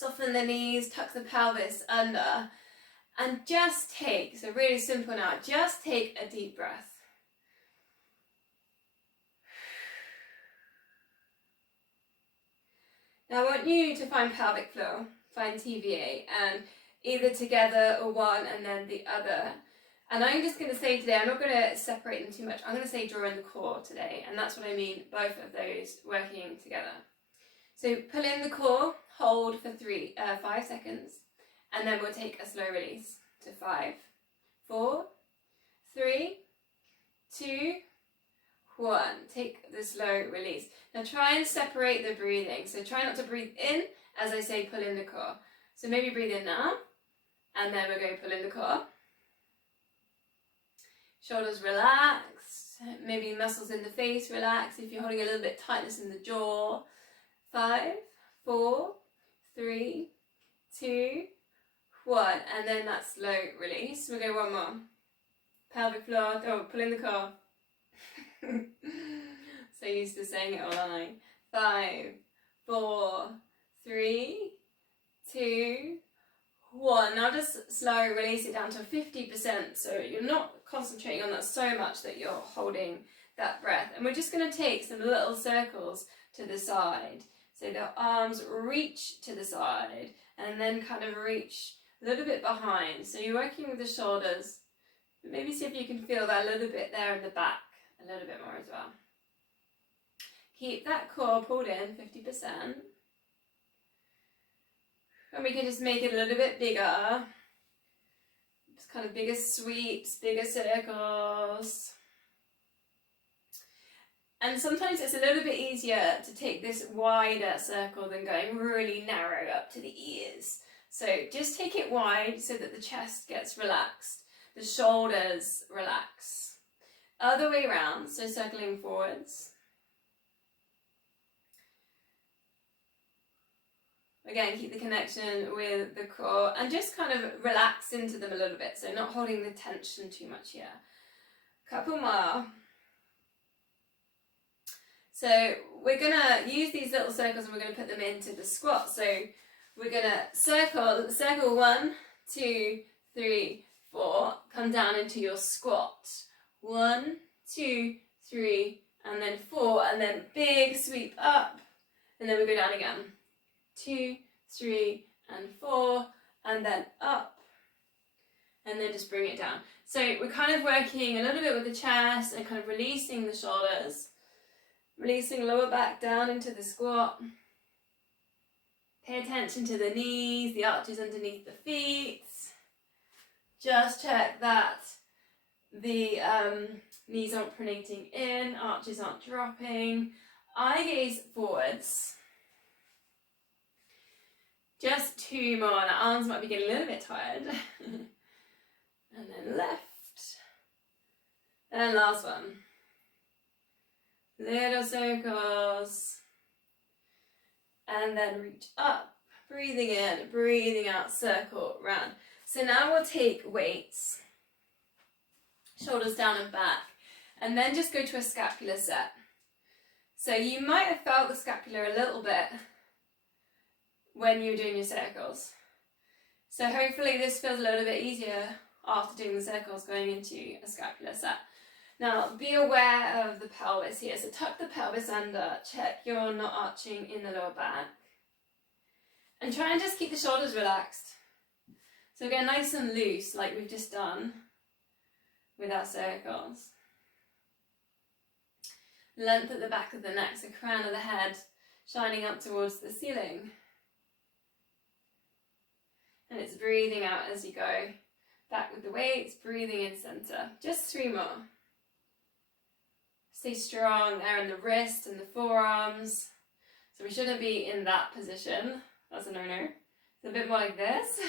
Soften the knees, tuck the pelvis under, and just take, so really simple now, just take a deep breath. Now I want you to find pelvic floor, find TVA, and either together or one and then the other. And I'm just going to say today, I'm not going to separate them too much, I'm going to say draw in the core today, and that's what I mean, both of those working together. So pull in the core, hold for 5 seconds, and then we'll take a slow release to 5, 4, 3, 2, 1. Take the slow release. Now try and separate the breathing. So try not to breathe in as I say pull in the core. So maybe breathe in now, and then we're going to pull in the core. Shoulders relaxed, maybe muscles in the face relax if you're holding a little bit tightness in the jaw. 5, 4, 3, 2, 1, and then that slow release. We'll go one more. Pelvic floor, pull in the core. So used to saying it all, aren't I? 5, 4, 3, 2, 1. Now just slow release it down to 50%, so you're not concentrating on that so much that you're holding that breath. And we're just going to take some little circles to the side. So the arms reach to the side and then kind of reach a little bit behind. So you're working with the shoulders, but maybe see if you can feel that a little bit there in the back, a little bit more as well. Keep that core pulled in, 50%. And we can just make it a little bit bigger. Just kind of bigger sweeps, bigger circles. And sometimes it's a little bit easier to take this wider circle than going really narrow up to the ears. So just take it wide so that the chest gets relaxed, the shoulders relax. Other way around, so circling forwards. Again, keep the connection with the core and just kind of relax into them a little bit, so not holding the tension too much here. Couple more. So we're going to use these little circles and we're going to put them into the squat. So we're going to circle 1, 2, 3, 4, come down into your squat. 1, 2, 3, and then 4, and then big sweep up, and then we go down again. 2, 3, and 4, and then up, and then just bring it down. So we're kind of working a little bit with the chest and kind of releasing the shoulders. Releasing lower back down into the squat. Pay attention to the knees, the arches underneath the feet. Just check that the knees aren't pronating in, arches aren't dropping. Eye gaze forwards. Just 2 more. Now arms might be getting a little bit tired. And then left. And last one. Little circles, and then reach up, breathing in, breathing out, circle round. So now we'll take weights, shoulders down and back, and then just go to a scapula set. So you might have felt the scapula a little bit when you were doing your circles. So hopefully this feels a little bit easier after doing the circles going into a scapula set. Now, be aware of the pelvis here. So tuck the pelvis under, check you're not arching in the lower back. And try and just keep the shoulders relaxed. So again, nice and loose, like we've just done with our circles. Length at the back of the neck, so crown of the head shining up towards the ceiling. And it's breathing out as you go. Back with the weights, breathing in center. Just 3 more. Stay strong there in the wrist and the forearms. So we shouldn't be in that position. That's a no-no. It's a bit more like this.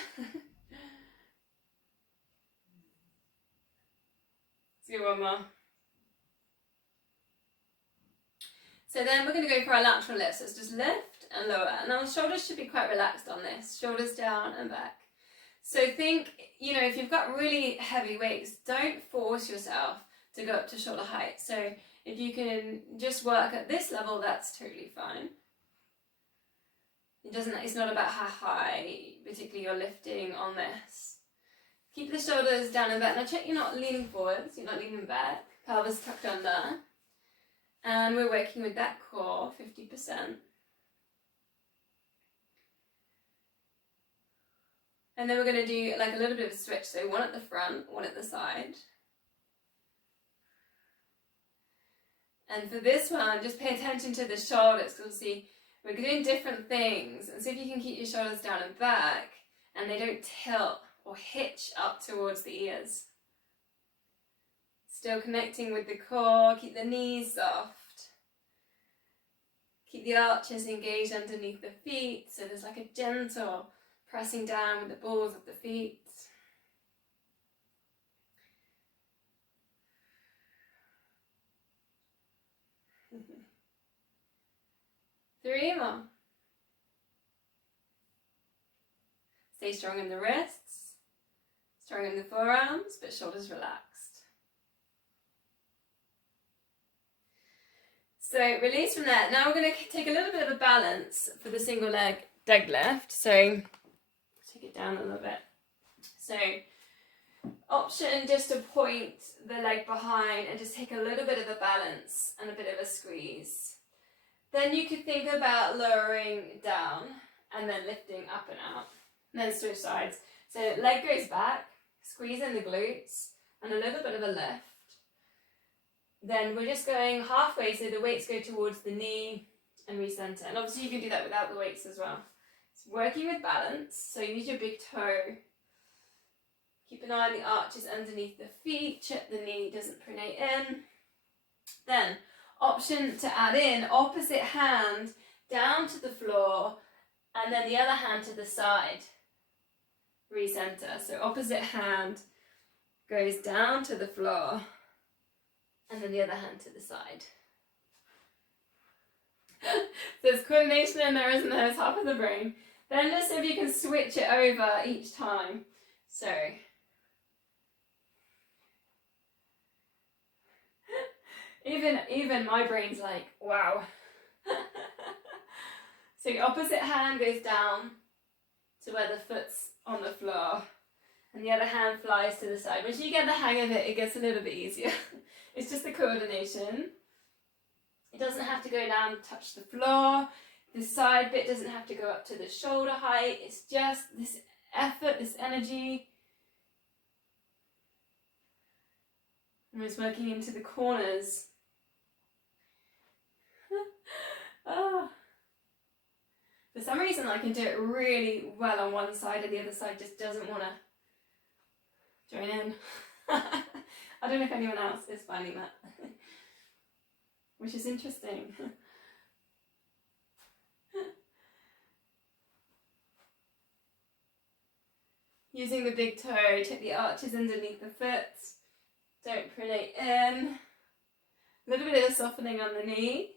Let's do one more. So then we're going to go for our lateral lift. So it's just lift and lower. And our shoulders should be quite relaxed on this. Shoulders down and back. So think, if you've got really heavy weights, don't force yourself to go up to shoulder height. So if you can just work at this level, that's totally fine. It's not about how high, particularly you're lifting on this. Keep the shoulders down and back. Now check you're not leaning forwards, you're not leaning back. Pelvis tucked under. And we're working with that core, 50%. And then we're going to do like a little bit of a switch. So one at the front, one at the side. And for this one, just pay attention to the shoulders. Because see, we're doing different things. And see if you can keep your shoulders down and back. And they don't tilt or hitch up towards the ears. Still connecting with the core. Keep the knees soft. Keep the arches engaged underneath the feet. So there's like a gentle pressing down with the balls of the feet. Three more. Stay strong in the wrists, strong in the forearms, but shoulders relaxed. So release from that. Now we're going to take a little bit of a balance for the single leg deadlift. So take it down a little bit. So option just to point the leg behind and just take a little bit of a balance and a bit of a squeeze. Then you could think about lowering down and then lifting up and out. And then switch sides. So leg goes back, squeeze in the glutes and a little bit of a lift. Then we're just going halfway so the weights go towards the knee and recenter. And obviously you can do that without the weights as well. It's working with balance. So use your big toe. Keep an eye on the arches underneath the feet. Check the knee doesn't pronate in. Then option to add in opposite hand down to the floor and then the other hand to the side. Recenter. So opposite hand goes down to the floor and then the other hand to the side. There's coordination in there, isn't there? It's half of the brain. Then just see if you can switch it over each time. So even my brain's like, wow. So your opposite hand goes down to where the foot's on the floor and the other hand flies to the side. Once you get the hang of it, it gets a little bit easier. It's just the coordination. It doesn't have to go down and touch the floor. The side bit doesn't have to go up to the shoulder height. It's just this effort, this energy. And it's working into the corners. Oh. For some reason I can do it really well on one side and the other side just doesn't want to join in. I don't know if anyone else is finding that, which is interesting. Using the big toe, check the arches underneath the foot, don't pronate in. A little bit of softening on the knee.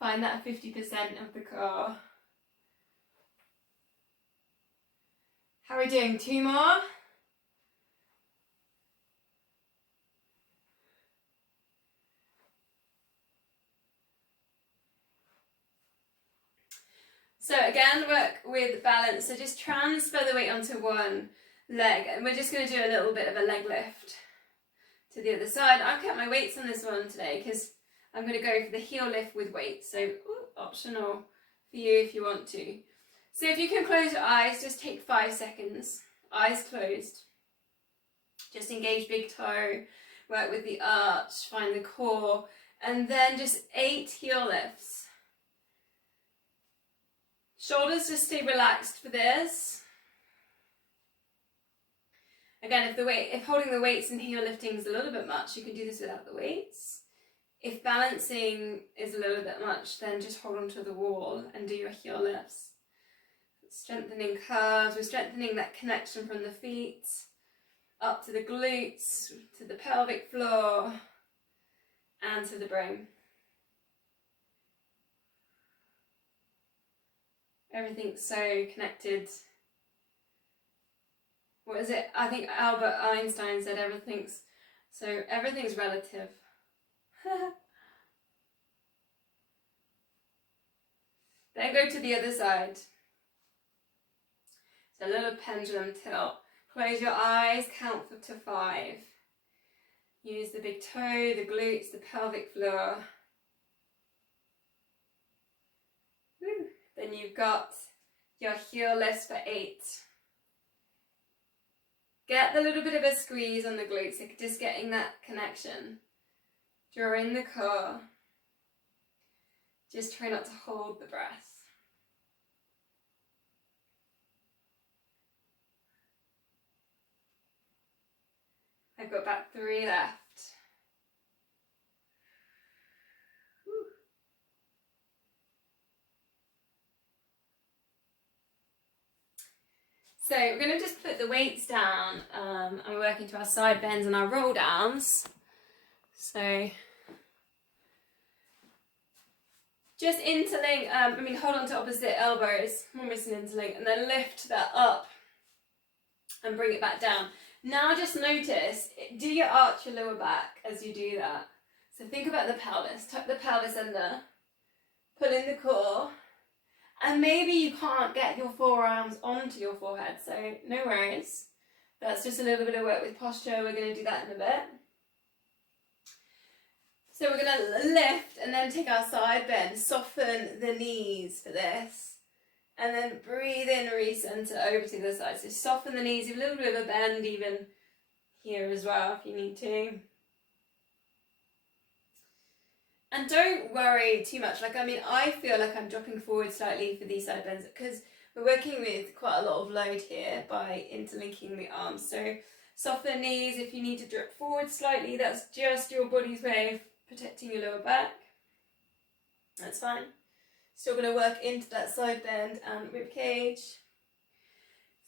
Find that 50% of the core. How are we doing? Two more? So again, work with balance. So just transfer the weight onto one leg. And we're just going to do a little bit of a leg lift to the other side. I've kept my weights on this one today because I'm going to go for the heel lift with weights. So optional for you if you want to. So if you can close your eyes, just take 5 seconds. Eyes closed. Just engage big toe. Work with the arch. Find the core. And then just 8 heel lifts. Shoulders just stay relaxed for this. Again, if holding the weights and heel lifting is a little bit much, you can do this without the weights. If balancing is a little bit much, then just hold onto the wall and do your heel lifts. Strengthening curves, we're strengthening that connection from the feet up to the glutes, to the pelvic floor, and to the brain. Everything's so connected. What is it? I think Albert Einstein said everything's relative. Then go to the other side. So a little pendulum tilt. Close your eyes, count to 5. Use the big toe, the glutes, the pelvic floor. Woo. Then you've got your heel lifts for 8. Get a little bit of a squeeze on the glutes, so just getting that connection. Draw in the core. Just try not to hold the breath. I've got about 3 left. Whew. So we're going to just put the weights down and we're working to our side bends and our roll downs. So just interlink, hold on to opposite elbows, almost an interlink, and then lift that up and bring it back down. Now just notice, do you arch your lower back as you do that? So think about the pelvis, tuck the pelvis under, pull in the core, and maybe you can't get your forearms onto your forehead, so no worries. That's just a little bit of work with posture, we're going to do that in a bit. So we're going to lift and then take our side bend, soften the knees for this. And then breathe in, recenter over to the other side. So soften the knees, a little bit of a bend even here as well if you need to. And don't worry too much. I feel like I'm dropping forward slightly for these side bends because we're working with quite a lot of load here by interlinking the arms. So soften knees if you need to drop forward slightly. That's just your body's way of protecting your lower back. That's fine. Still going to work into that side bend and rib cage.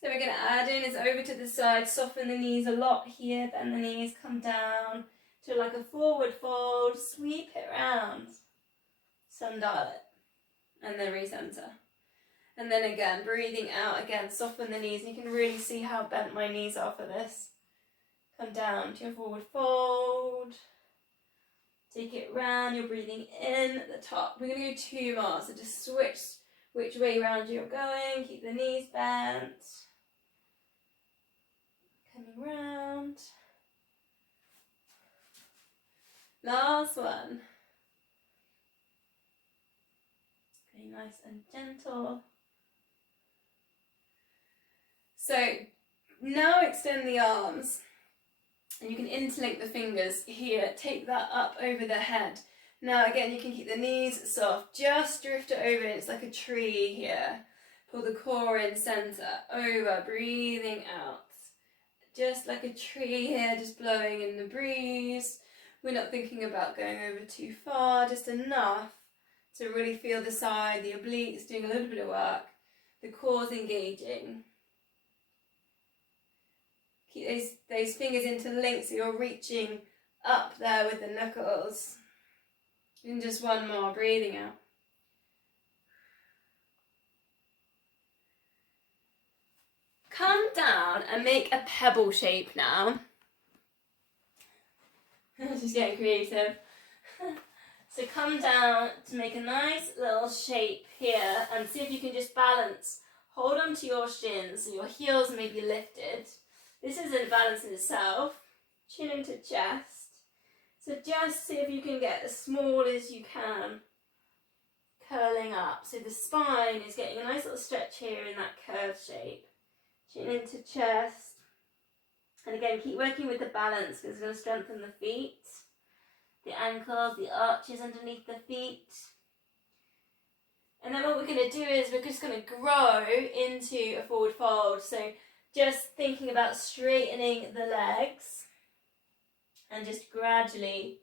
So we're going to add in is over to the side, soften the knees a lot here, bend the knees, come down to like a forward fold, sweep it around, sundial it, and then recenter. And then again, breathing out, again, soften the knees. You can really see how bent my knees are for this. Come down to your forward fold. Take it round, you're breathing in at the top. We're going to go 2 more, so just switch which way round you're going. Keep the knees bent. Coming round. Last one. Getting nice and gentle. So now extend the arms. And you can interlink the fingers here, take that up over the head. Now again, you can keep the knees soft, just drift it over, it's like a tree here. Pull the core in, center, over, breathing out. Just like a tree here, just blowing in the breeze. We're not thinking about going over too far, just enough to really feel the side, the obliques doing a little bit of work, the core's engaging. Keep those fingers interlinked so you're reaching up there with the knuckles. And just one more, breathing out. Come down and make a pebble shape now. Just getting creative. So come down to make a nice little shape here and see if you can just balance. Hold on to your shins so your heels may be lifted. This is a balance in itself. Chin into chest. So just see if you can get as small as you can. Curling up. So the spine is getting a nice little stretch here in that curved shape. Chin into chest. And again, keep working with the balance because it's going to strengthen the feet, the ankles, the arches underneath the feet. And then what we're going to do is we're just going to grow into a forward fold. So just thinking about straightening the legs and just gradually,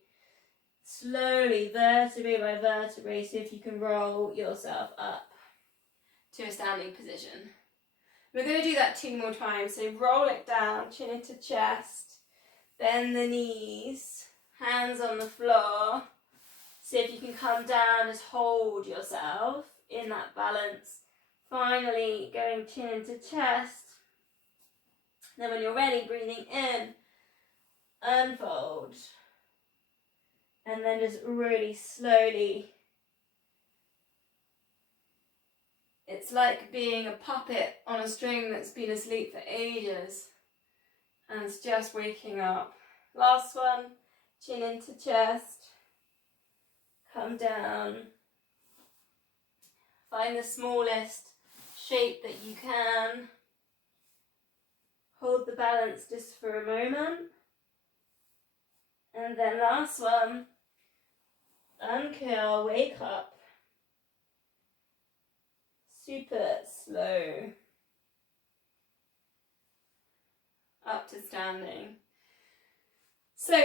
slowly, vertebrae by vertebrae, see if you can roll yourself up to a standing position. We're going to do that 2 more times. So roll it down, chin into chest, bend the knees, hands on the floor. See if you can come down, just hold yourself in that balance. Finally, going chin into chest. Then when you're ready, breathing in, unfold. And then just really slowly It's like being a puppet on a string that's been asleep for ages and it's just waking up. Last one, chin into chest, come down, find the smallest shape that you can, hold the balance just for a moment, and then last one, uncurl, wake up. Super slow. Up to standing. So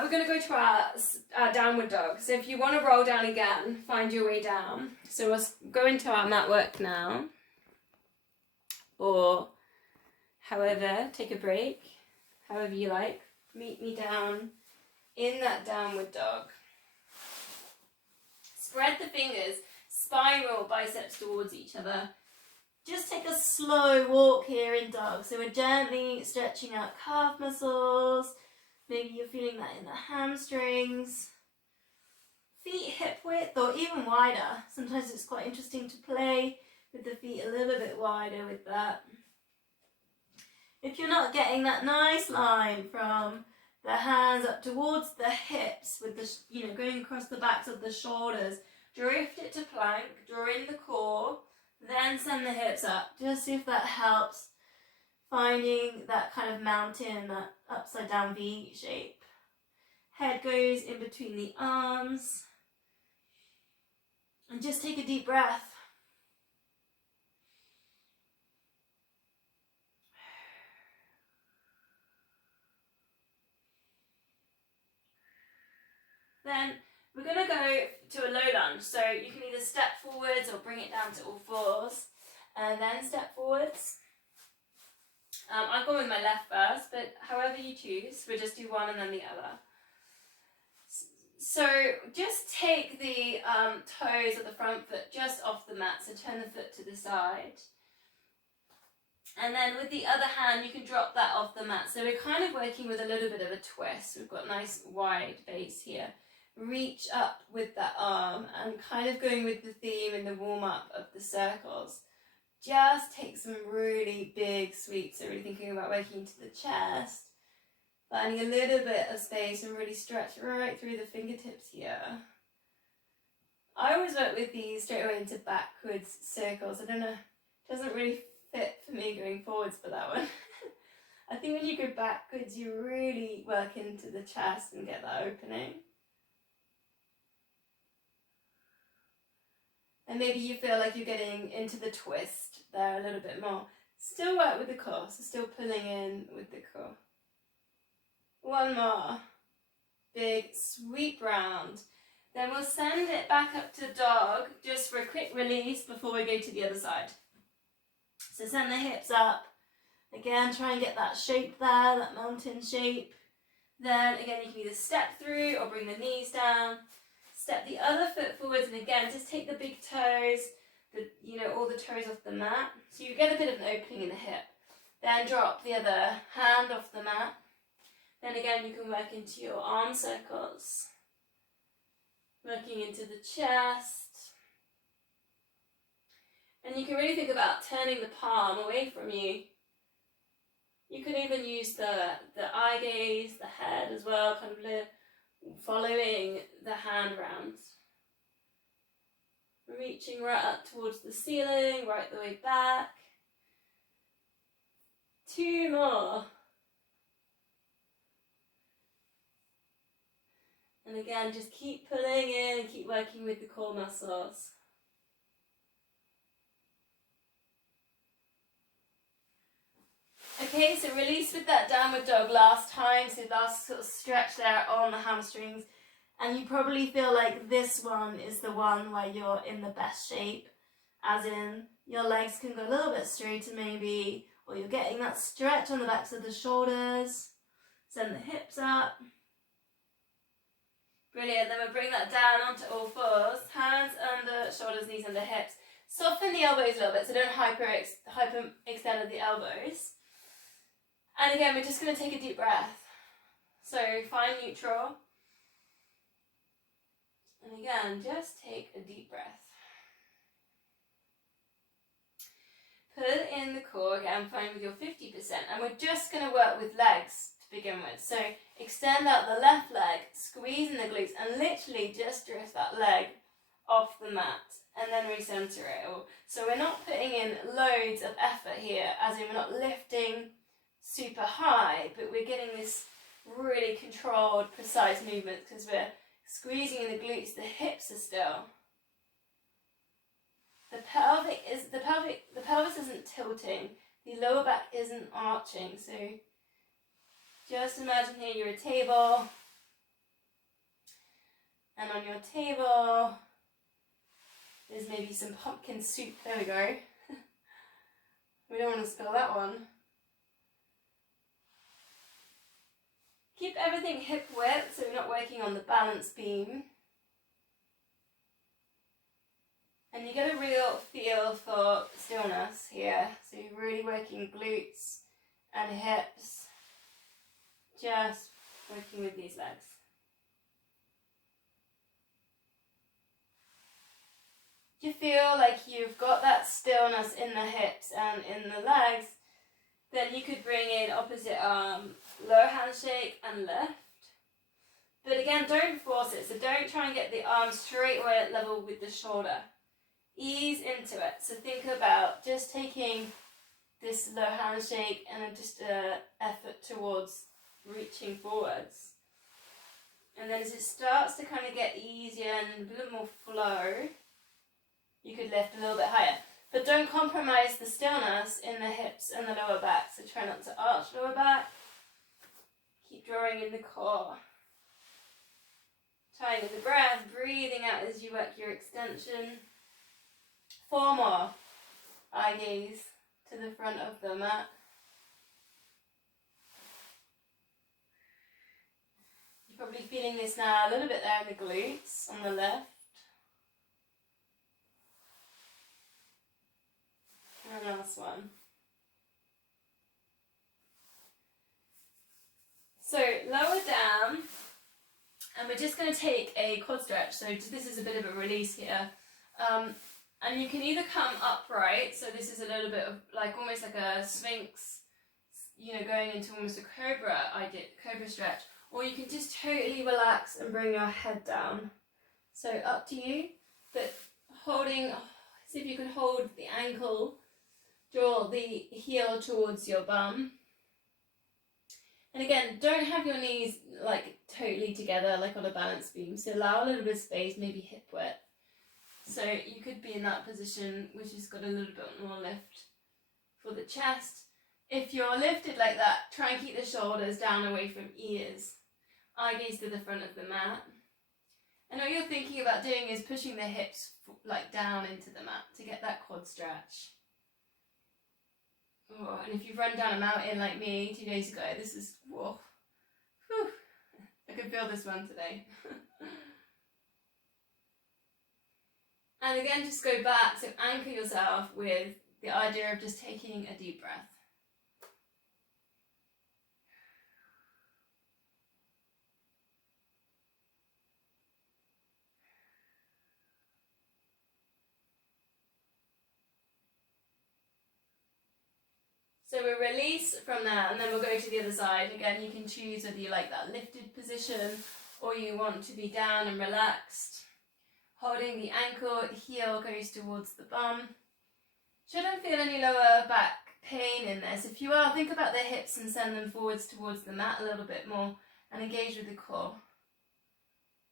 we're going to go to our downward dog. So if you want to roll down again, find your way down. So we'll go into our mat work now. Or however, take a break. However you like. Meet me down in that downward dog. Spread the fingers. Spiral biceps towards each other. Just take a slow walk here in dog. So we're gently stretching out calf muscles. Maybe you're feeling that in the hamstrings. Feet hip width or even wider. Sometimes it's quite interesting to play with the feet a little bit wider with that. If you're not getting that nice line from the hands up towards the hips with the, going across the backs of the shoulders, drift it to plank, draw in the core, then send the hips up. Just see if that helps. Finding that kind of mountain, that upside down V shape. Head goes in between the arms. And just take a deep breath. Then we're going to go to a low lunge. So you can either step forwards or bring it down to all fours. And then step forwards. I've gone with my left first, but however you choose, we'll just do one and then the other. So just take the toes of the front foot just off the mat, so turn the foot to the side. And then with the other hand, you can drop that off the mat. So we're kind of working with a little bit of a twist. We've got a nice wide base here. Reach up with that arm and kind of going with the theme in the warm-up of the circles. Just take some really big sweeps. So really thinking about working to the chest, finding a little bit of space and really stretch right through the fingertips here. I always work with these straight away into backwards circles. I don't know, it doesn't really fit for me going forwards for that one. I think when you go backwards, you really work into the chest and get that opening. And maybe you feel like you're getting into the twist there a little bit more. Still work with the core, so still pulling in with the core. One more. Big sweep round. Then we'll send it back up to dog just for a quick release before we go to the other side. So send the hips up. Again, try and get that shape there, that mountain shape. Then again, you can either step through or bring the knees down. Step the other foot forwards, and again, just take the big toes, all the toes off the mat. So you get a bit of an opening in the hip. Then drop the other hand off the mat. Then again, you can work into your arm circles. Working into the chest. And you can really think about turning the palm away from you. You can even use the eye gaze, the head as well, kind of following the hand round. Reaching right up towards the ceiling, right the way back. 2 more. And again, just keep pulling in and keep working with the core muscles. Okay, so release with that downward dog last time, so last sort of stretch there on the hamstrings. And you probably feel like this one is the one where you're in the best shape, as in your legs can go a little bit straighter maybe, or you're getting that stretch on the backs of the shoulders. Send the hips up. Brilliant, then we'll bring that down onto all fours, hands under shoulders, knees under hips. Soften the elbows a little bit, so don't hyper extend the elbows. And again, we're just going to take a deep breath. So find neutral. And again, just take a deep breath. in the core, again, find with your 50%. And we're just going to work with legs to begin with. So extend out the left leg, squeeze in the glutes, and literally just drift that leg off the mat. And then recenter it all. So we're not putting in loads of effort here, as in we're not lifting super high, but we're getting this really controlled, precise movement because we're squeezing in the glutes, the hips are still. The pelvis isn't tilting, the lower back isn't arching. So just imagine here you're a table, and on your table there's maybe some pumpkin soup. There we go. We don't want to spill that one. Keep everything hip width so we're not working on the balance beam. And you get a real feel for stillness here. So you're really working glutes and hips. Just working with these legs. If you feel like you've got that stillness in the hips and in the legs, then you could bring in opposite arm, low handshake and lift. But again, don't force it. So don't try and get the arm straight away at level with the shoulder. Ease into it. So think about just taking this low handshake and just an effort towards reaching forwards. And then as it starts to kind of get easier and a little more flow, you could lift a little bit higher. But don't compromise the stillness in the hips and the lower back. So try not to arch lower back. Keep drawing in the core. Tying in the breath, breathing out as you work your extension. 4 more. Eye gaze to the front of the mat. You're probably feeling this now a little bit there in the glutes on the left. And last one. So lower down, and we're just going to take a quad stretch. So this is a bit of a release here. And you can either come upright, so this is a little bit of like almost like a sphinx, you know, going into almost a cobra stretch, or you can just totally relax and bring your head down. So up to you, but holding, see if you can hold the ankle, draw the heel towards your bum. And again, don't have your knees like totally together like on a balance beam, so allow a little bit of space, maybe hip width. So you could be in that position which has got a little bit more lift for the chest. If you're lifted like that, try and keep the shoulders down away from ears. Eye gaze to the front of the mat. And all you're thinking about doing is pushing the hips like down into the mat to get that quad stretch. Oh, and if you've run down a mountain like me 2 days ago, this is, whoa. Whew. I could feel this one today. And again, just go back, so anchor yourself with the idea of just taking a deep breath. So we release from that, and then we'll go to the other side. Again, you can choose whether you like that lifted position or you want to be down and relaxed. Holding the ankle, the heel goes towards the bum. Shouldn't feel any lower back pain in this. If you are, think about the hips and send them forwards towards the mat a little bit more and engage with the core.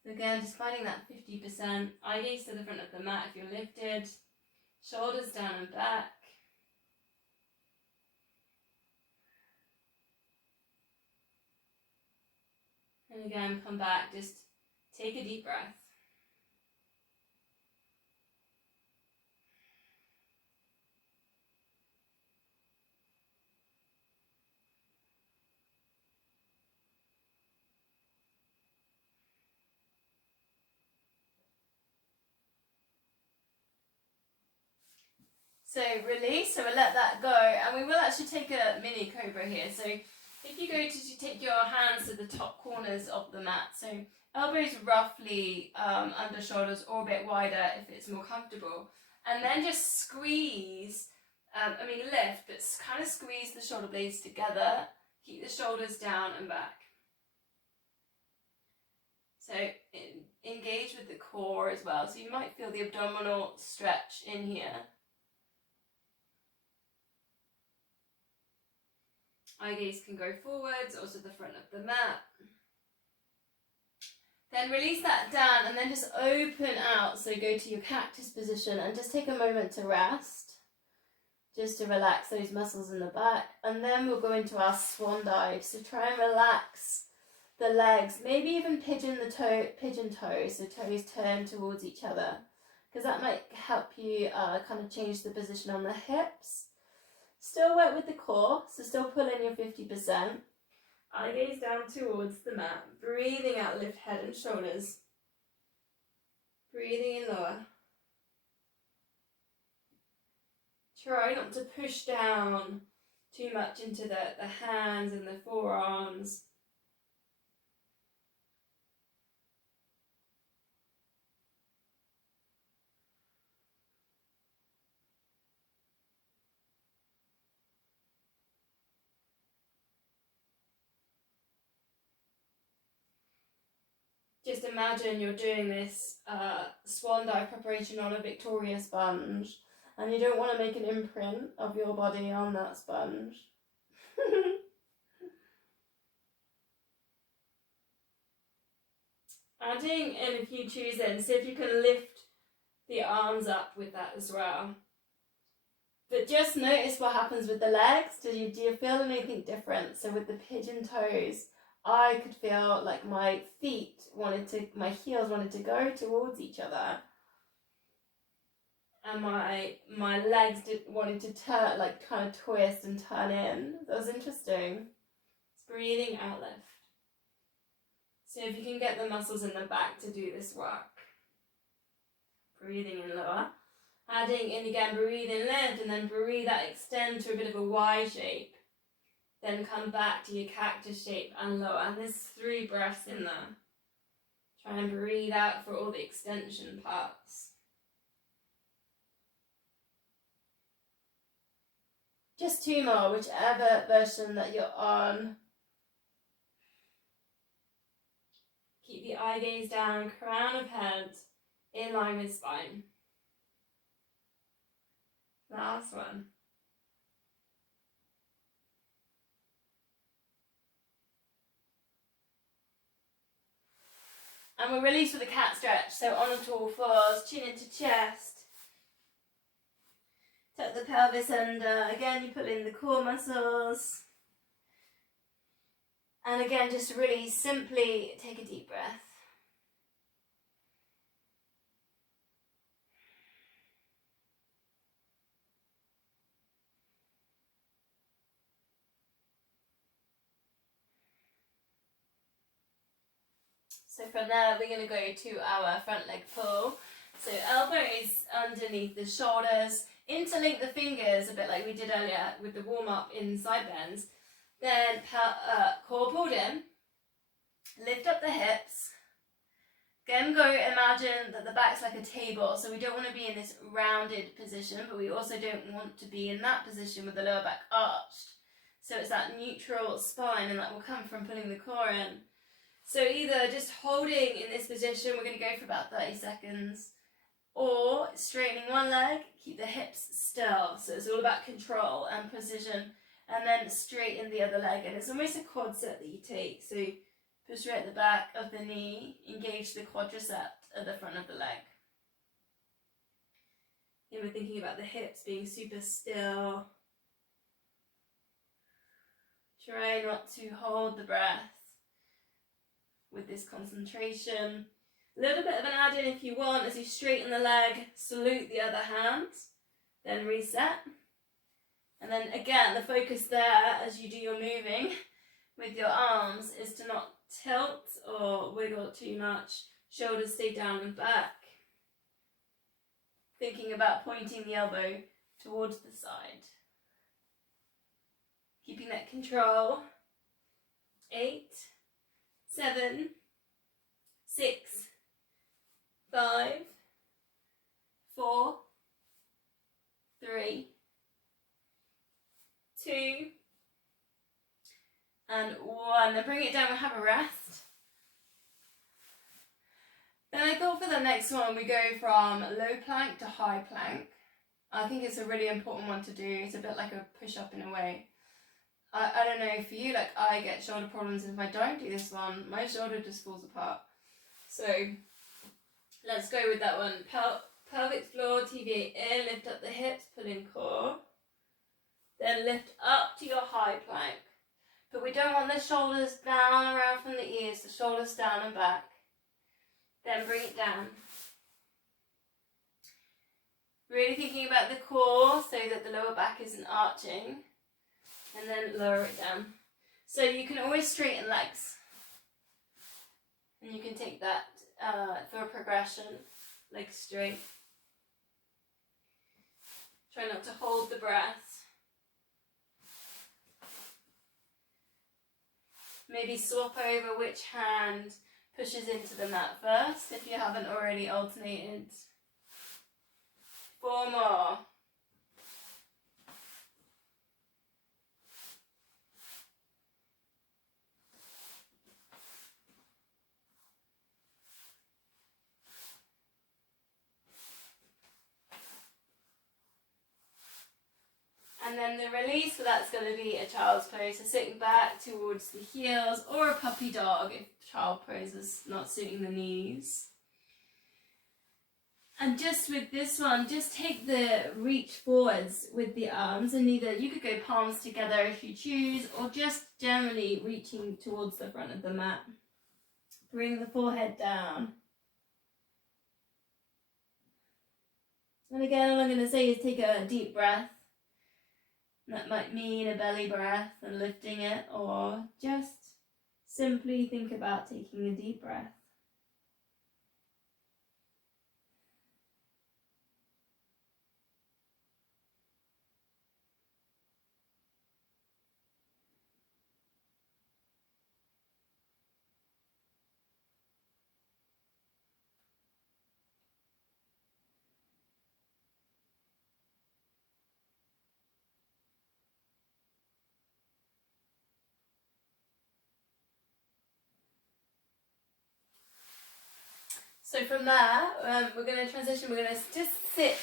So again, just finding that 50%. Eye gaze to the front of the mat if you're lifted. Shoulders down and back. And again, come back, just take a deep breath. So release, so we'll let that go, and we will actually take a mini cobra here. So if you go to take your hands to the top corners of the mat, so elbows roughly under shoulders or a bit wider if it's more comfortable, and then just squeeze lift, but kind of squeeze the shoulder blades together. Keep the shoulders down and back. So engage with the core as well. So you might feel the abdominal stretch in here. Eye gaze can go forwards or to the front of the mat. Then release that down and then just open out. So go to your cactus position and just take a moment to rest. Just to relax those muscles in the back. And then we'll go into our swan dive. So try and relax the legs. Maybe even pigeon toes. So toes turn towards each other. Because that might help you kind of change the position on the hips. Still work with the core. So still pull in your 50%. Eye gaze down towards the mat. Breathing out, lift head and shoulders. Breathing in lower. Try not to push down too much into the hands and the forearms. Just imagine you're doing this swan dive preparation on a Victoria sponge and you don't want to make an imprint of your body on that sponge. Adding in, if you choose in, see if you can lift the arms up with that as well. But just notice what happens with the legs. Do you feel anything different? So with the pigeon toes, I could feel like my heels wanted to go towards each other. And my legs wanted to turn, like kind of twist and turn in. That was interesting. It's breathing out, lift. So if you can get the muscles in the back to do this work. Breathing in lower. Adding in again, breathe in, lift, and then breathe out, extend to a bit of a Y shape. Then come back to your cactus shape and lower. And there's 3 breaths in there. Try and breathe out for all the extension parts. Just 2 more, whichever version that you're on. Keep the eye gaze down, crown of head, in line with spine. Last one. And we'll release with a cat stretch. So on to all fours, chin into chest. Tuck the pelvis under. Again, you pull in the core muscles. And again, just really simply take a deep breath. So from there, we're going to go to our front leg pull. So elbows underneath the shoulders. Interlink the fingers, a bit like we did earlier with the warm-up in side bends. Then core pulled in. Lift up the hips. Again, imagine that the back's like a table. So we don't want to be in this rounded position, but we also don't want to be in that position with the lower back arched. So it's that neutral spine, and that will come from pulling the core in. So either just holding in this position, we're going to go for about 30 seconds, or straightening one leg, keep the hips still. So it's all about control and precision, and then straighten the other leg. And it's almost a quad set that you take. So push right at the back of the knee, engage the quadricep at the front of the leg. And we're thinking about the hips being super still. Try not to hold the breath with this concentration. A little bit of an add-in if you want, as you straighten the leg, salute the other hand, then reset. And then again, the focus there as you do your moving with your arms is to not tilt or wiggle too much. Shoulders stay down and back. Thinking about pointing the elbow towards the side. Keeping that control. 8, 7, 6, 5, 4, 3, 2, and 1. Then bring it down and have a rest. Then I thought for the next one we go from low plank to high plank. I think it's a really important one to do. It's a bit like a push-up in a way. I don't know for you, like I get shoulder problems, and if I don't do this one, my shoulder just falls apart. So let's go with that one. Pelvic floor, TVA in, lift up the hips, pull in core. Then lift up to your high plank. But we don't want the shoulders down around from the ears, the shoulders down and back. Then bring it down. Really thinking about the core so that the lower back isn't arching. And then lower it down. So you can always straighten legs. And you can take that for a progression, legs straight. Try not to hold the breath. Maybe swap over which hand pushes into the mat first if you haven't already alternated. 4 more. And then the release for that's going to be a child's pose, so sitting back towards the heels, or a puppy dog if child pose is not suiting the knees. And just with this one, just take the reach forwards with the arms, and either you could go palms together if you choose, or just generally reaching towards the front of the mat. Bring the forehead down. And again, all I'm going to say is take a deep breath. That might mean a belly breath and lifting it, or just simply think about taking a deep breath. So from there, we're going to transition, we're going to just sit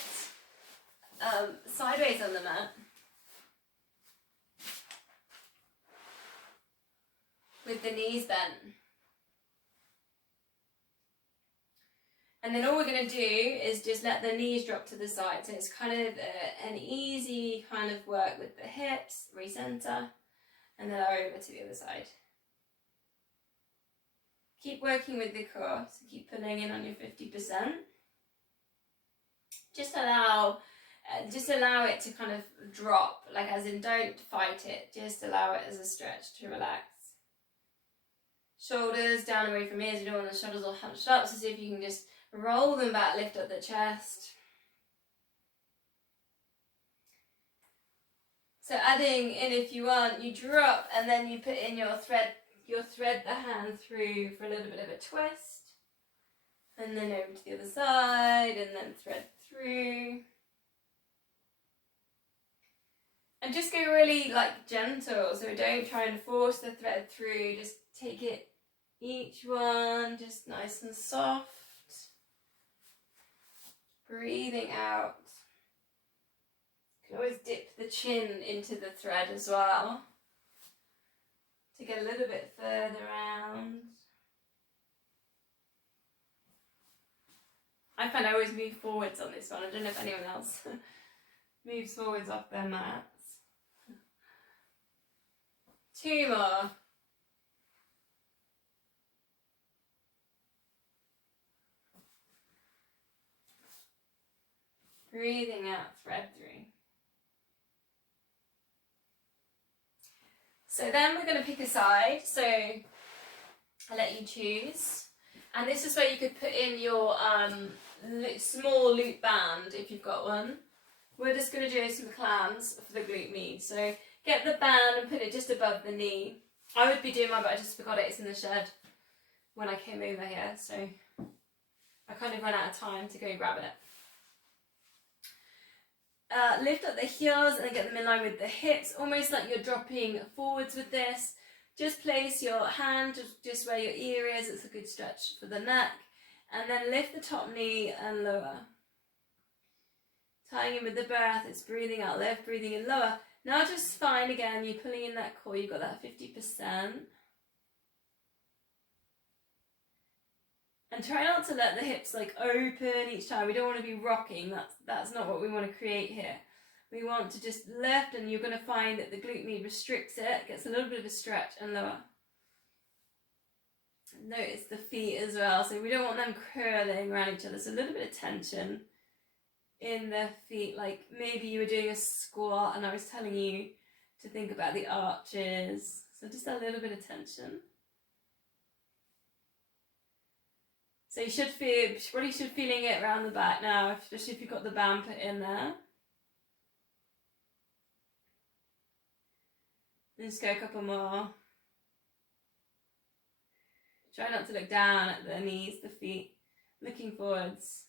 sideways on the mat. With the knees bent. And then all we're going to do is just let the knees drop to the side. So it's kind of an easy kind of work with the hips, recenter, and then over to the other side. Keep working with the core, so keep pulling in on your 50%. Just allow it to kind of drop, like as in don't fight it, just allow it as a stretch to relax. Shoulders down away from ears, you don't want the shoulders all hunched up, so see if you can just roll them back, lift up the chest. So adding in if you want, you drop and then you put in your thread the hand through for a little bit of a twist, and then over to the other side, and then thread through. And just go really like gentle, so don't try and force the thread through, just take it each one just nice and soft. Breathing out. You can always dip the chin into the thread as well, to get a little bit further around. I find I always move forwards on this one. I don't know if anyone else moves forwards off their mats. 2 more. Breathing out, thread through. So then we're going to pick a side, so I'll let you choose. And this is where you could put in your small loop band if you've got one. We're just going to do some clams for the glute med. So get the band and put it just above the knee. I would be doing mine, but I just forgot it's in the shed when I came over here, so I kind of ran out of time to go grab it. lift up the heels and then get them in line with the hips, almost like you're dropping forwards with this. Just place your hand just where your ear is. It's a good stretch for the neck. And then lift the top knee and lower. Tying in with the breath, it's breathing out, lift, breathing in, lower. Now just fine again, you're pulling in that core, you've got that 50%. And try not to let the hips like open each time. We don't want to be rocking, that's not what we want to create here. We want to just lift, and you're going to find that the glute med restricts it, gets a little bit of a stretch, and lower. Notice the feet as well, so we don't want them curling around each other, so a little bit of tension in the feet, like maybe you were doing a squat and I was telling you to think about the arches, so just a little bit of tension. So you should feel, probably should feeling it around the back now, especially if you've got the band put in there. And just go a couple more. Try not to look down at the knees, the feet, looking forwards.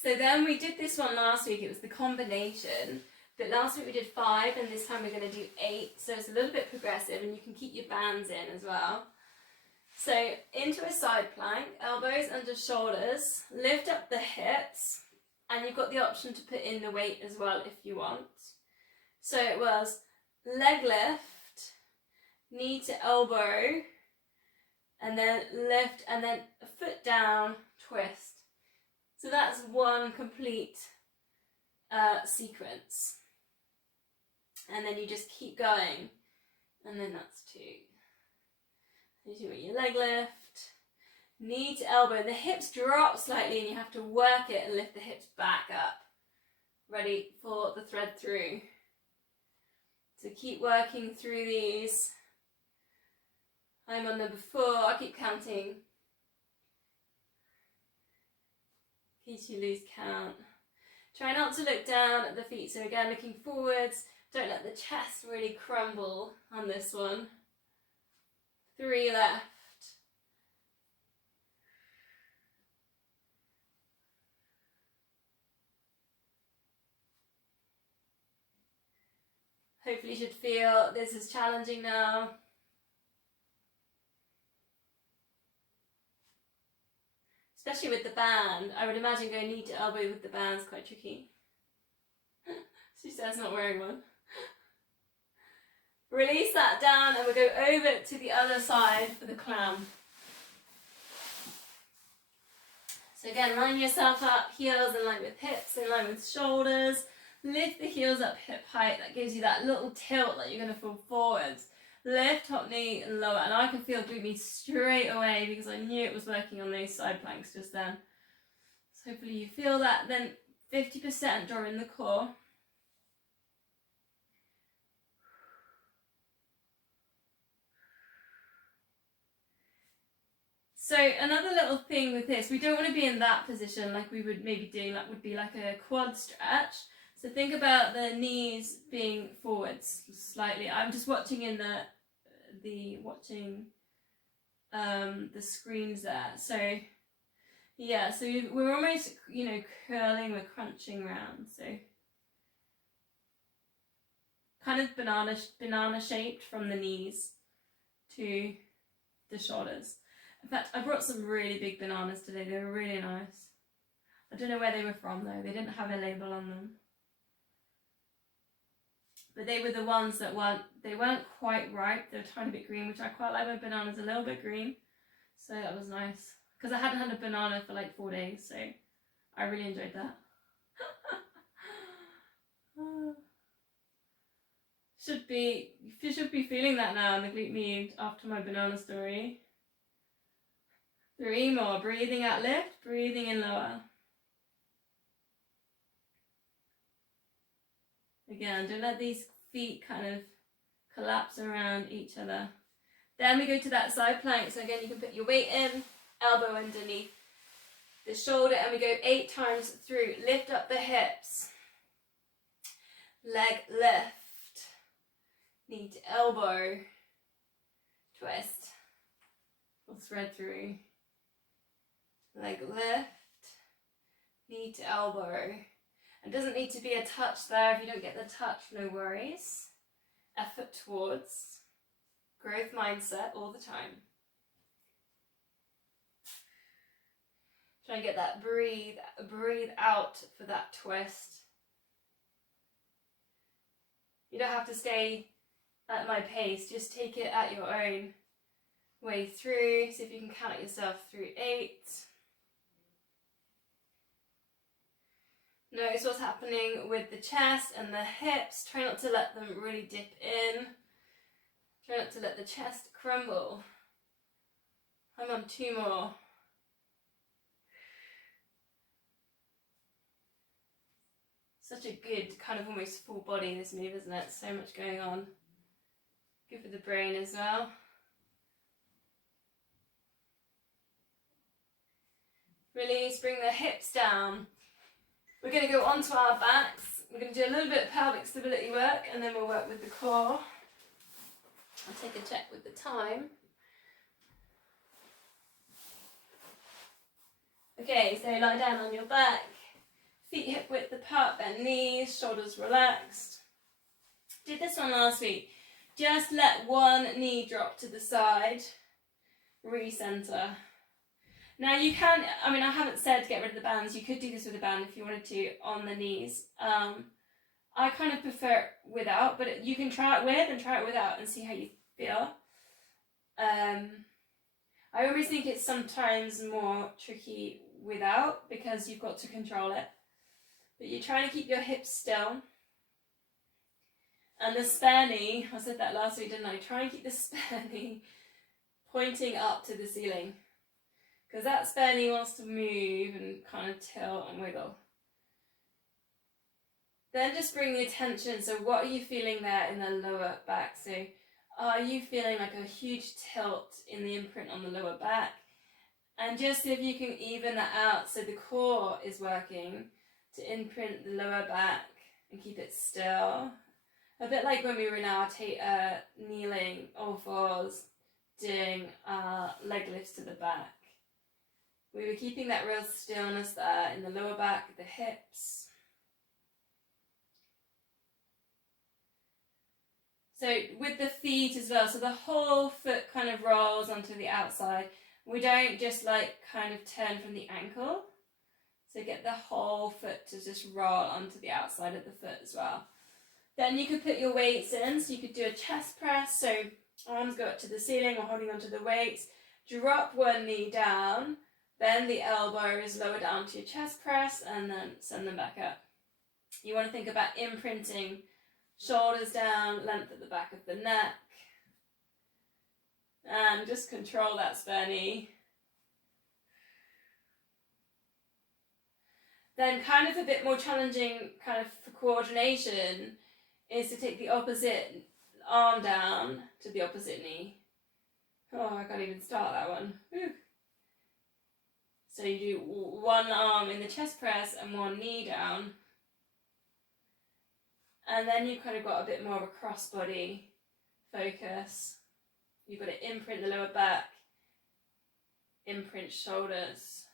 So then we did this one last week, it was the combination, but last week we did 5 and this time we're going to do 8, so it's a little bit progressive and you can keep your bands in as well. So into a side plank, elbows under shoulders, lift up the hips, and you've got the option to put in the weight as well if you want. So it was leg lift, knee to elbow, and then lift, and then a foot down, twist. So that's one complete sequence. And then you just keep going. And then that's 2. You do your leg lift, knee to elbow. The hips drop slightly and you have to work it and lift the hips back up. Ready for the thread through. So keep working through these. I'm on number 4, I'll keep counting. In case you lose count. Try not to look down at the feet, so again looking forwards. Don't let the chest really crumble on this one. 3 left. Hopefully you should feel this is challenging now. Especially with the band. I would imagine going knee to elbow with the band's quite tricky. She says not wearing one. Release that down and we'll go over to the other side for the clown. So again, line yourself up, heels in line with hips, in line with shoulders. Lift the heels up hip height, that gives you that little tilt that you're going to fall forwards. Lift top knee and lower, and I can feel glute med straight away because I knew it was working on those side planks just then. So hopefully you feel that. Then 50% draw in the core. So another little thing with this, we don't want to be in that position like we would maybe do, that would be like a quad stretch. So think about the knees being forwards slightly. I'm just watching in the screens there. So yeah, so we're almost, curling, we're crunching round. So kind of banana shaped from the knees to the shoulders. In fact, I brought some really big bananas today. They were really nice. I don't know where they were from though. They didn't have a label on them. But they were the ones that weren't quite ripe. They were a tiny bit green, which I quite like. My banana's a little bit green. So that was nice. Because I hadn't had a banana for like 4 days. So I really enjoyed that. You should be feeling that now in the glute med after my banana story. 3 more. Breathing out, lift. Breathing in, lower. Again, don't let these feet kind of collapse around each other. Then we go to that side plank. So again, you can put your weight in, elbow underneath the shoulder, and we go 8 times through. Lift up the hips. Leg lift. Knee to elbow. Twist. We'll thread through. Leg lift. knee to elbow. It doesn't need to be a touch there. If you don't get the touch, no worries. Effort towards growth mindset all the time. Try and get that breathe out for that twist. You don't have to stay at my pace, just take it at your own way through. See if you can count yourself through 8. Notice what's happening with the chest and the hips. Try not to let them really dip in. Try not to let the chest crumble. I'm on 2 more. Such a good kind of almost full body, this move, isn't it? So much going on. Good for the brain as well. Release, bring the hips down. We're going to go onto our backs. We're going to do a little bit of pelvic stability work and then we'll work with the core. I'll take a check with the time. Okay, so lie down on your back. Feet hip width apart, bend knees, shoulders relaxed. Did this one last week. Just let one knee drop to the side. Recenter. Now you can, I mean I haven't said get rid of the bands, you could do this with a band if you wanted to on the knees. I kind of prefer it without, but you can try it with and try it without and see how you feel. I always think it's sometimes more tricky without because you've got to control it. But you're trying to keep your hips still. And the spare knee, I said that last week, didn't I? Try and keep the spare knee pointing up to the ceiling. Because that spare knee wants to move and kind of tilt and wiggle. Then just bring the attention, so what are you feeling there in the lower back? So are you feeling like a huge tilt in the imprint on the lower back? And just see if you can even that out so the core is working to imprint the lower back and keep it still. A bit like when we were now kneeling all fours, doing leg lifts to the back. We were keeping that real stillness there in the lower back, the hips. So with the feet as well, so the whole foot kind of rolls onto the outside. We don't just like kind of turn from the ankle. So get the whole foot to just roll onto the outside of the foot as well. Then you could put your weights in, so you could do a chest press, so arms go up to the ceiling or holding onto the weights. Drop one knee down, bend the elbows lower down to your chest press and then send them back up. You want to think about imprinting shoulders down, length at the back of the neck. And just control that spare knee. Then kind of a bit more challenging kind of for coordination is to take the opposite arm down to the opposite knee. Oh, I can't even start that one. Whew. So you do one arm in the chest press and one knee down. And then you've kind of got a bit more of a crossbody focus. You've got to imprint the lower back, imprint shoulders.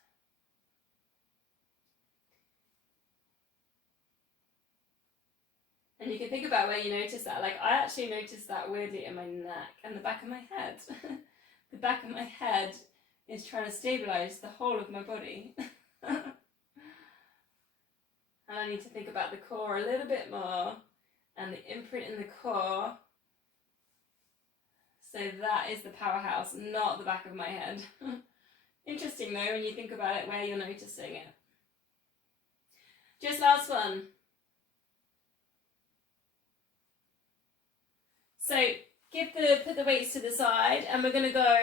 And you can think about where you notice that. Like I actually noticed that weirdly in my neck and the back of my head. The back of my head is trying to stabilise the whole of my body. And I need to think about the core a little bit more and the imprint in the core. So that is the powerhouse, not the back of my head. Interesting though when you think about it where you're noticing it. Just last one. So put the weights to the side and we're going to go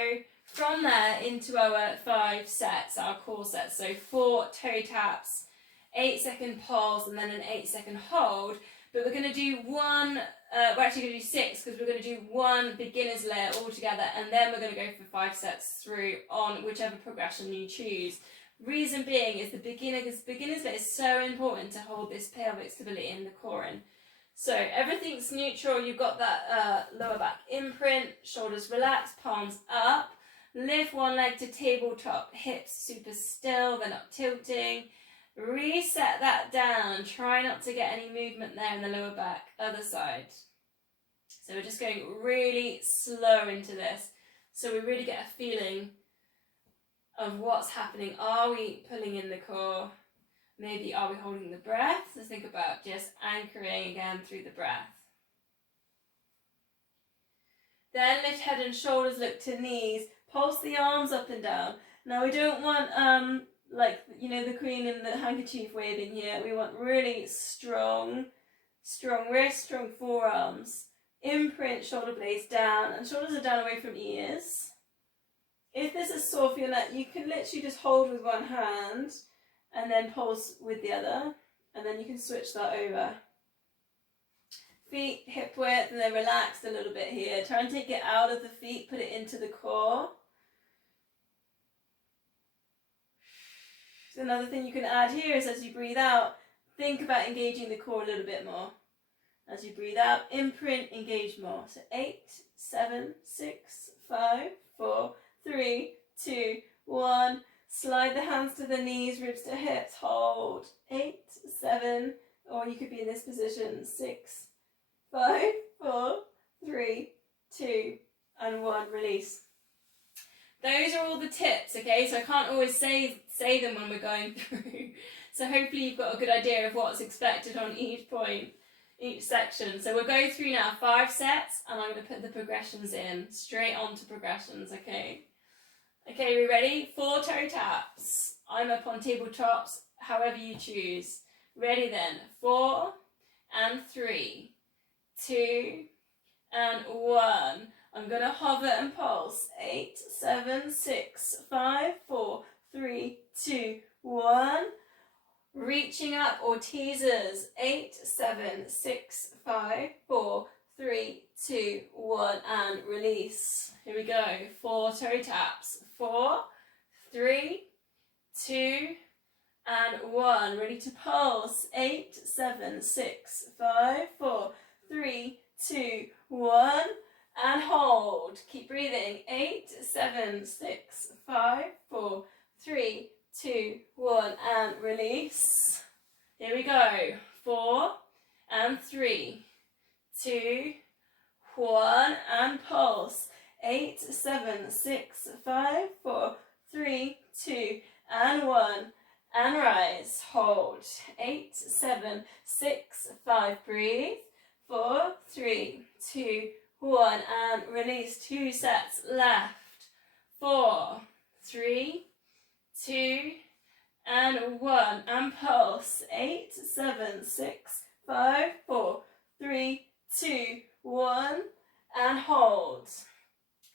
from there into our 5 sets, our core sets. So 4 toe taps, 8-second pulse and then an 8-second hold. But we're going to do one, we're actually going to do 6 because we're going to do one beginner's layer all together and then we're going to go for 5 sets through on whichever progression you choose. Reason being is the beginner's layer is so important to hold this pelvic stability in the core in. So everything's neutral, you've got that lower back imprint, shoulders relaxed, palms up, lift one leg to tabletop, hips super still, they're not tilting, Reset that down. Try not to get any movement there in the lower back. Other side. So we're just going really slow into this. So we really get a feeling of what's happening. Are we pulling in the core? Maybe are we holding the breath? So think about just anchoring again through the breath. Then lift head and shoulders, look to knees. Pulse the arms up and down. Now we don't want like, you know, the queen in the handkerchief waving here. We want really strong wrists, strong forearms. Imprint shoulder blades down, and shoulders are down away from ears. If this is sore for your neck, you can literally just hold with one hand and then pulse with the other, and then you can switch that over. Feet hip width, and then relaxed a little bit here. Try and take it out of the feet, put it into the core. So another thing you can add here is as you breathe out, think about engaging the core a little bit more. As you breathe out, imprint, engage more. So 8, 7, 6, 5, 4, 3, 2, 1. Slide the hands to the knees, ribs to hips. Hold. 8, 7, or you could be in this position. 6, 5, 4, 3, 2, and 1. Release. Those are all the tips, okay? So I can't always say them when we're going through. So hopefully you've got a good idea of what's expected on each point, each section. So we'll go through now 5 sets, and I'm going to put the progressions in, straight onto progressions, okay? Okay, we ready? 4 toe taps. I'm up on tabletops, however you choose. Ready then. 4 and 3, 2 and 1. I'm going to hover and pulse. 8, 7, 6, 5, 4, 3, 2, 1. Reaching up or teasers. 8, 7, 6, 5, 4, 3, 2, 1, and release. Here we go. 4 toe taps. 4, 3, 2, and 1. Ready to pulse. 8, 7, 6, 5, 4, 3, 2, 1. And hold. Keep breathing. 8, 7, 6, 5, 4, 3, 2, 1, and release. Here we go. 4 and 3, 2, 1, and pulse. 8, 7, 6, 5, 4, 3, 2, and 1, and rise. Hold. 8, 7, 6, 5, breathe. 4, 3, 2, 1, and release. 2 sets left. 4, 3, 2, and 1, and pulse. 8, 7, 6, 5, 4, 3, 2, 1, and hold.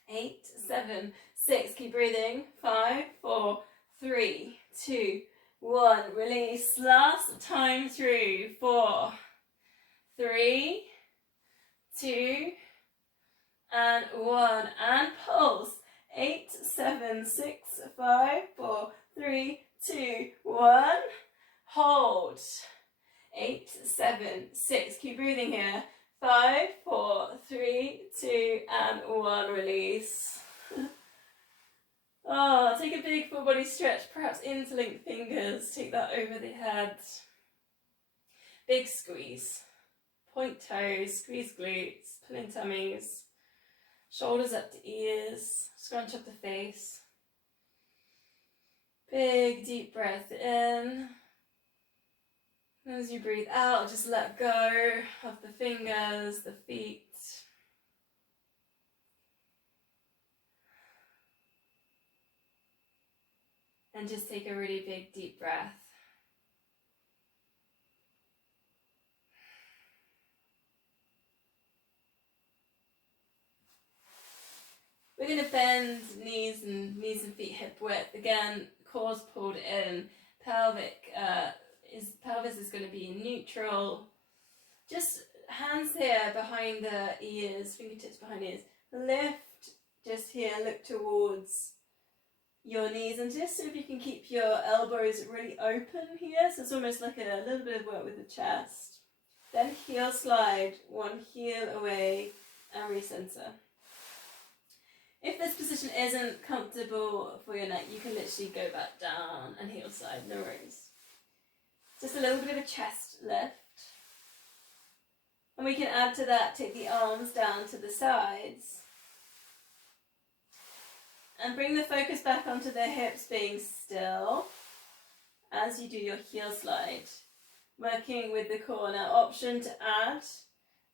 8, 7, 6, keep breathing. 5, 4, 3, 2, 1, release. Last time through. 4, 3, 2, and 1, and pulse. 8, 7, 6, 5, 4, 3, 2, 1. Hold. 8, 7, 6. Keep breathing here. 5, 4, 3, 2, and 1. Release. Oh, take a big full body stretch. Perhaps interlink fingers. Take that over the head. Big squeeze. Point toes. Squeeze glutes. Pull in tummies. Shoulders up to ears. Scrunch up the face. Big deep breath in. As you breathe out, just let go of the fingers, the feet. And just take a really big deep breath. We're going to bend knees and feet hip width. Again, core's pulled in. Pelvis is going to be neutral. Just hands here behind the ears, fingertips behind ears. Lift just here, look towards your knees, and just see if you can keep your elbows really open here. So it's almost like a little bit of work with the chest. Then heel slide, one heel away, and recenter. If this position isn't comfortable for your neck, you can literally go back down and heel slide, no worries. Just a little bit of a chest lift. And we can add to that, take the arms down to the sides. And bring the focus back onto the hips being still as you do your heel slide. Working with the core. Now, option to add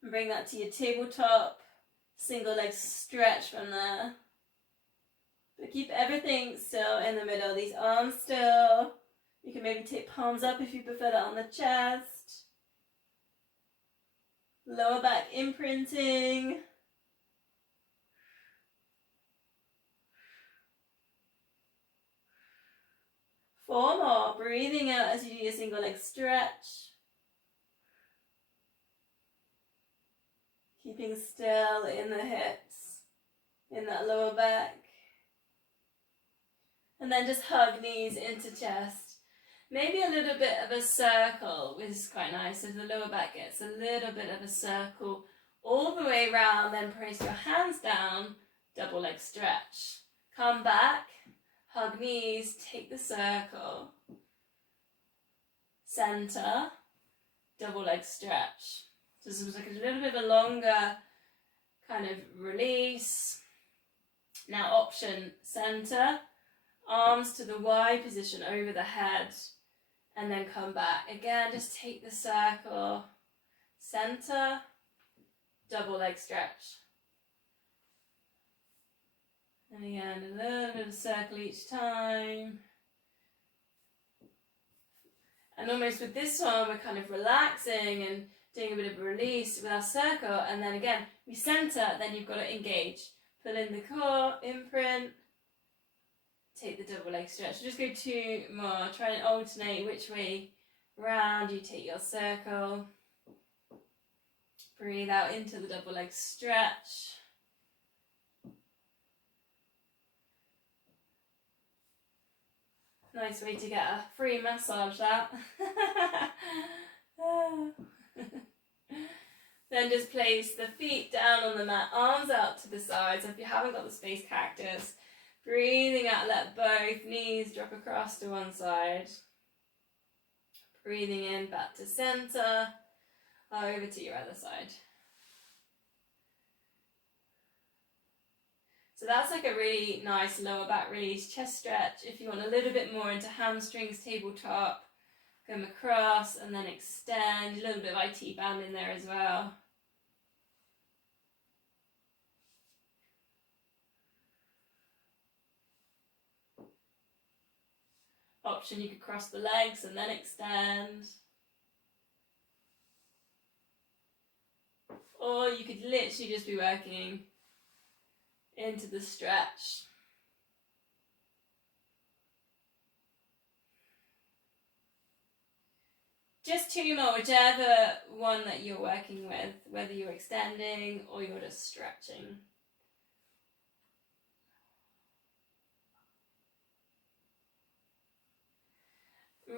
and bring that to your tabletop. Single leg stretch from there. But keep everything still in the middle. These arms still. You can maybe take palms up if you prefer that on the chest. Lower back imprinting. Four more. Breathing out as you do your single leg stretch. Keeping still in the hips, in that lower back. And then just hug knees into chest. Maybe a little bit of a circle, which is quite nice. If the lower back gets a little bit of a circle all the way around, then place your hands down, double leg stretch. Come back, hug knees, take the circle. Center, double leg stretch. So this was like a little bit of a longer kind of release. Now option, center, arms to the Y position over the head, and then come back. Again, just take the circle, center, double leg stretch. And again, a little bit of circle each time. And almost with this one, we're kind of relaxing and doing a bit of a release with our circle, and then again, we center, then you've got to engage. Pull in the core, imprint, take the double leg stretch. Just go two more, try and alternate which way round you take your circle. Breathe out into the double leg stretch. Nice way to get a free massage, that. Then just place the feet down on the mat, arms out to the sides. If you haven't got the space cactus, breathing out, let both knees drop across to one side. Breathing in, back to center, over to your other side. So that's like a really nice lower back release, chest stretch. If you want a little bit more into hamstrings, tabletop, come across and then extend, a little bit of IT band in there as well. Option, you could cross the legs and then extend. Or you could literally just be working into the stretch. Just two more, whichever one that you're working with, whether you're extending or you're just stretching.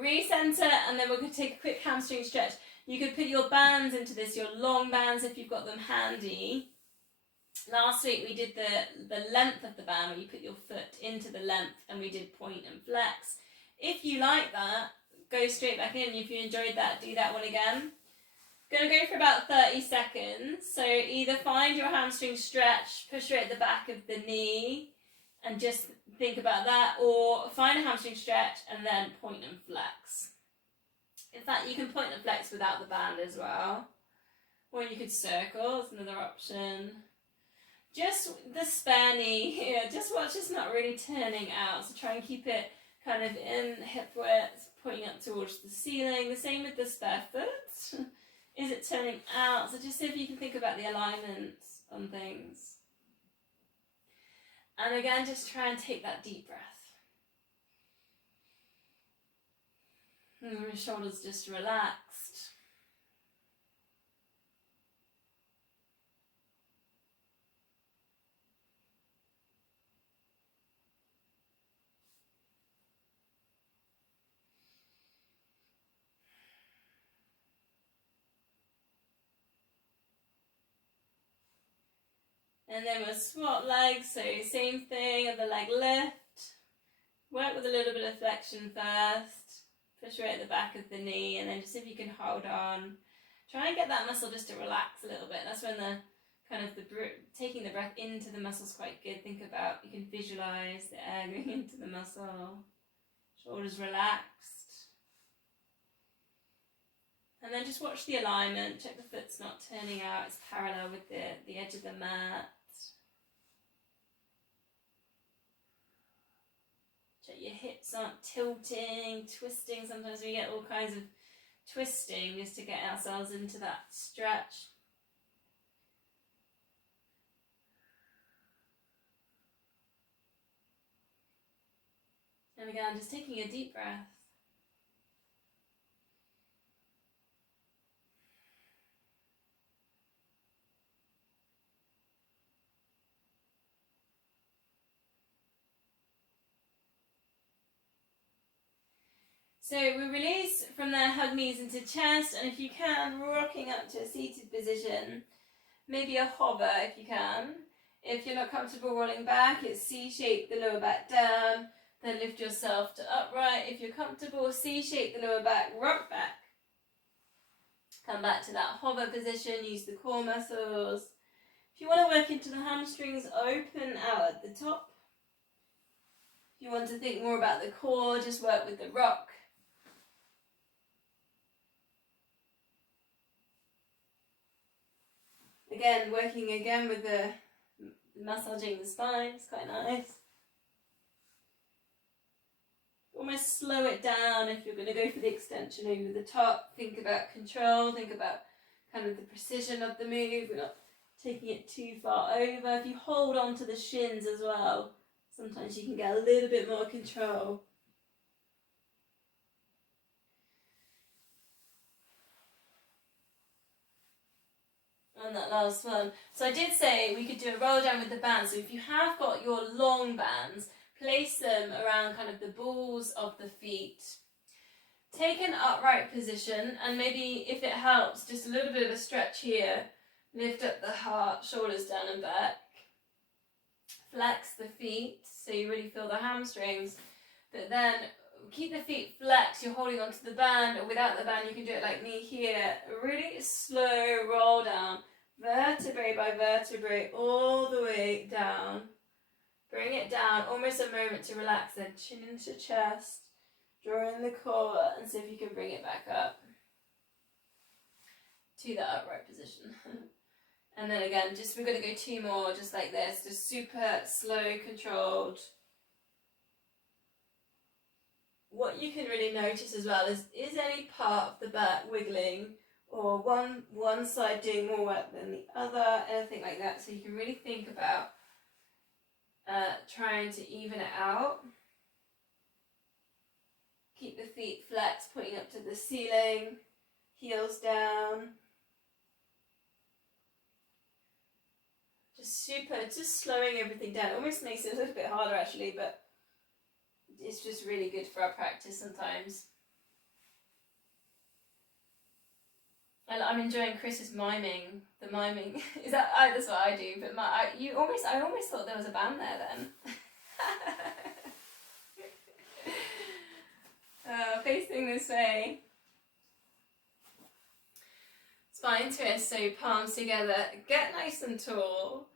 Recenter, and then we're going to take a quick hamstring stretch. You could put your bands into this, your long bands if you've got them handy. Last week we did the length of the band, where you put your foot into the length, and we did point and flex. If you like that, go straight back in. If you enjoyed that, do that one again. Going to go for about 30 seconds. So either find your hamstring stretch, push it at the back of the knee, and just think about that, or find a hamstring stretch and then point and flex. In fact, you can point and flex without the band as well. Or you could circle, it's another option. Just the spare knee here, just watch it's not really turning out, so try and keep it kind of in hip width, pointing up towards the ceiling. The same with the spare foot. Is it turning out? So just see if you can think about the alignments on things. And again, just try and take that deep breath. And your shoulders just relaxed. And then we'll swap legs, so same thing, and the leg lift. Work with a little bit of flexion first. Push right at the back of the knee, and then just if you can hold on, try and get that muscle just to relax a little bit. That's when the taking the breath into the muscle is quite good. Think about, you can visualize the air going into the muscle, shoulders relaxed. And then just watch the alignment, check the foot's not turning out, it's parallel with the edge of the mat. Check your hips aren't tilting, twisting. Sometimes we get all kinds of twisting just to get ourselves into that stretch. And again, just taking a deep breath. So we release from there, hug knees into chest, and if you can, rocking up to a seated position, maybe a hover if you can. If you're not comfortable rolling back, it's C-shape the lower back down, then lift yourself to upright. If you're comfortable, C-shape the lower back, rock back. Come back to that hover position, use the core muscles. If you want to work into the hamstrings, open out at the top. If you want to think more about the core, just work with the rock. Again, working again with the massaging the spine, it's quite nice. Almost slow it down if you're going to go for the extension over the top. Think about control, think about kind of the precision of the move. We're not taking it too far over. If you hold on to the shins as well, sometimes you can get a little bit more control. On that last one. So I did say we could do a roll down with the bands. So if you have got your long bands, place them around kind of the balls of the feet. Take an upright position, and maybe if it helps, just a little bit of a stretch here. Lift up the heart, shoulders down and back. Flex the feet so you really feel the hamstrings. But then keep the feet flexed. You're holding onto the band, or without the band you can do it like me here. A really slow roll down, vertebrae by vertebrae, all the way down. Bring it down, almost a moment to relax, then chin into chest, draw in the core, and see if you can bring it back up to the upright position. And then again, we're going to go 2 more, just like this, just super slow, controlled. What you can really notice as well is any part of the back wiggling, or one side doing more work than the other, anything like that. So you can really think about trying to even it out. Keep the feet flexed, pointing up to the ceiling, heels down. Just slowing everything down. It almost makes it a little bit harder actually, but it's just really good for our practice sometimes. I'm enjoying Chris's miming. The miming is that's what I do. But I almost thought there was a band there then. Facing this way. Spine twist. So palms together. Get nice and tall.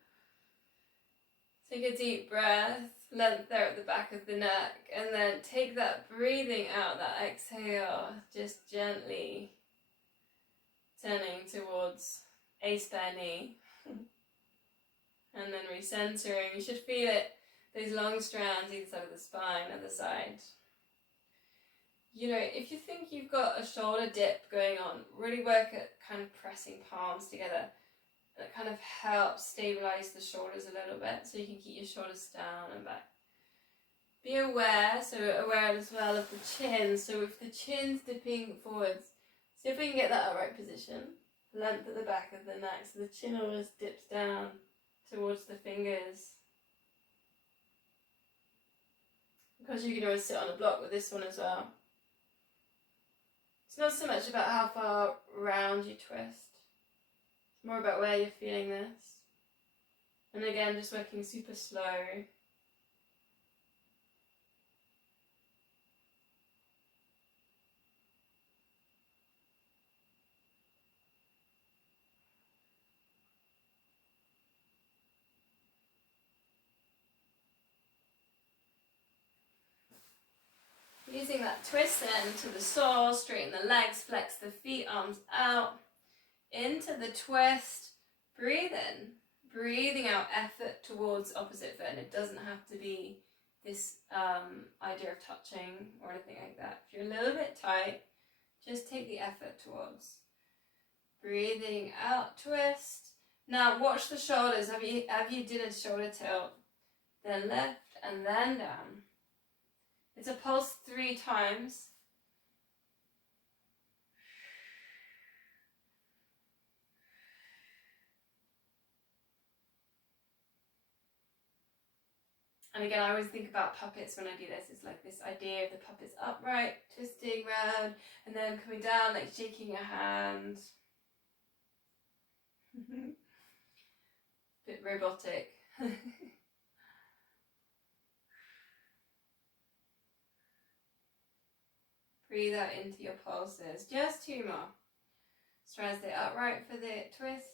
Take a deep breath. Length there at the back of the neck, and then take that breathing out, that exhale, just gently turning towards ace bare knee, and then recentering. You should feel it, those long strands either side of the spine, other side. You know, if you think you've got a shoulder dip going on, really work at kind of pressing palms together. That kind of helps stabilize the shoulders a little bit, so you can keep your shoulders down and back. Be aware, as well of the chin. So if the chin's dipping forwards, see if we can get that upright position. Length at the back of the neck, so the chin always dips down towards the fingers. Because you can always sit on a block with this one as well. It's not so much about how far round you twist. It's more about where you're feeling this. And again, just working super slow. using that twist then to the soles, straighten the legs, flex the feet, arms out, into the twist, breathe in, breathing out effort towards opposite foot, and it doesn't have to be this idea of touching or anything like that. If you're a little bit tight, just take the effort towards. Breathing out, twist. Now watch the shoulders. Have you did a shoulder tilt, then left and then down. It's a pulse 3 times. And again, I always think about puppets when I do this. It's like this idea of the puppets upright, twisting round, and then coming down, like shaking your hand. Bit robotic. Breathe out into your pulses. Just 2 more. Let's try and stay upright for the twist.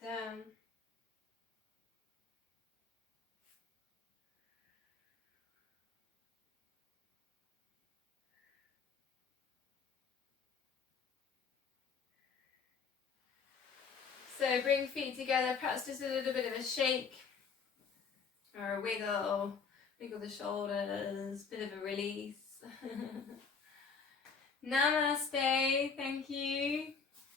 Down. So bring feet together, perhaps just a little bit of a shake or a wiggle. Wiggle the shoulders, bit of a release. Namaste, thank you.